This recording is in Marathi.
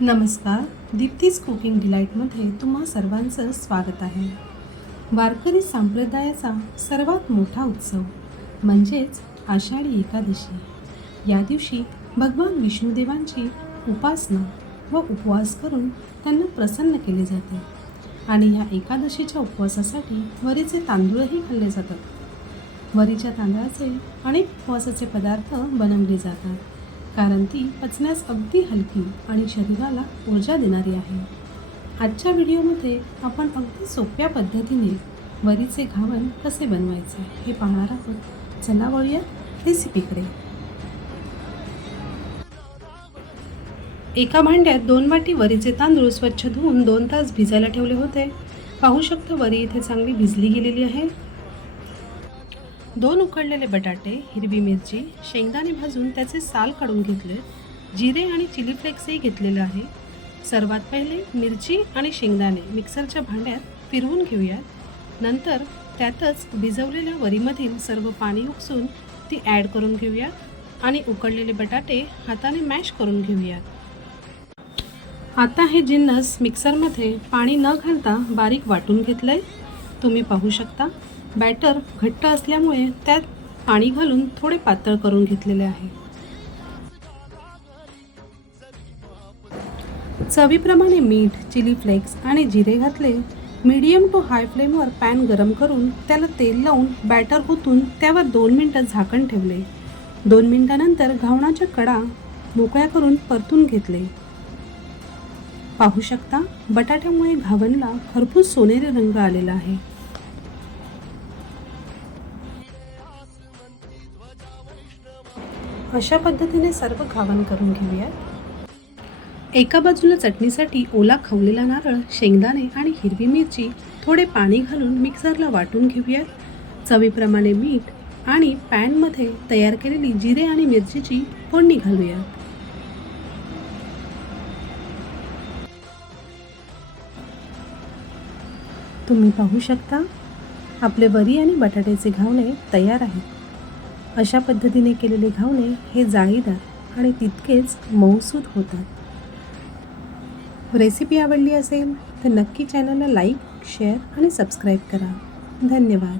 नमस्कार, दीप्तीज कुकिंग डिलाईटमध्ये तुम्हा सर्वांचं स्वागत आहे. वारकरी संप्रदायाचा सर्वात मोठा उत्सव म्हणजेच आषाढी एकादशी. या दिवशी भगवान विष्णुदेवांची उपासना व उपवास करून त्यांना प्रसन्न केले जाते आणि ह्या एकादशीच्या उपवासासाठी वरीचे तांदूळही खाल्ले जातात. वरीच्या तांदळाचे अनेक उपवासाचे पदार्थ बनवले जातात कारण ती पचण्यास अगदी हलकी आणि शरीराला ऊर्जा देणारी आहे. आजच्या व्हिडिओमध्ये आपण अगदी सोप्या पद्धतीने वरीचे घावन कसे बनवायचे हे पाहणार आहोत. चला वळूया रेसिपीकडे. एका भांड्यात 2 वाटी वरीचे तांदूळ स्वच्छ धुवून 2 तास भिजायला ठेवले होते. पाहू शकता वरी इथे चांगली भिजली गेलेली आहे. 2 उकडलेले बटाटे, हिरवी मिरची, शेंगदाणे भाजून त्याचे साल काढून घेतले. जिरे आणि चिली फ्लेक्सही घेतलेलं आहे. सर्वात पहिले मिरची आणि शेंगदाणे मिक्सरच्या भांड्यात फिरवून घेऊयात. नंतर त्यातच भिजवलेल्या वरीमधील सर्व पाणी उपसून ती ॲड करून घेऊयात आणि उकडलेले बटाटे हाताने मॅश करून घेऊयात. आता हे जिन्नस मिक्सरमध्ये पाणी न घालता बारीक वाटून घेतलंय. तुम्ही पाहू शकता बॅटर घट्ट असल्यामुळे त्यात पाणी घालून थोडे पातळ करून घेतलेले आहे. चवीप्रमाणे मीठ, चिली फ्लेक्स आणि जिरे घातले. मीडियम टू हाय फ्लेमवर पॅन गरम करून त्याला तेल लावून बॅटर ओतून त्यावर 2 मिनिटं झाकण ठेवले. 2 मिनिटांनंतर घावणाच्या कडा मोकळ्या करून परतून घेतले. पाहू शकता बटाट्यामुळे घावणला खरपूस सोनेरी रंग आलेला आहे. अशा पद्धतीने सर्व घावन करून घेऊया. एका बाजूला चटणीसाठी ओला खवलेला नारळ, शेंगदाणे आणि हिरवी मिरची थोडे पाणी घालून मिक्सरला वाटून घेऊयात. चवीप्रमाणे मीठ आणि पॅनमध्ये तयार केलेली जिरे आणि मिरचीची फोडणी घालूया. तुम्ही पाहू शकता आपले वरी आणि बटाट्याचे घावणे तयार आहेत. अशा पद्धतीने केलेले घावणे हे जाळीदार आणि तितकेच मऊसूद होतात. रेसिपी आवडली असेल तर नक्की चॅनलला लाईक, शेअर आणि सबस्क्राईब करा. धन्यवाद.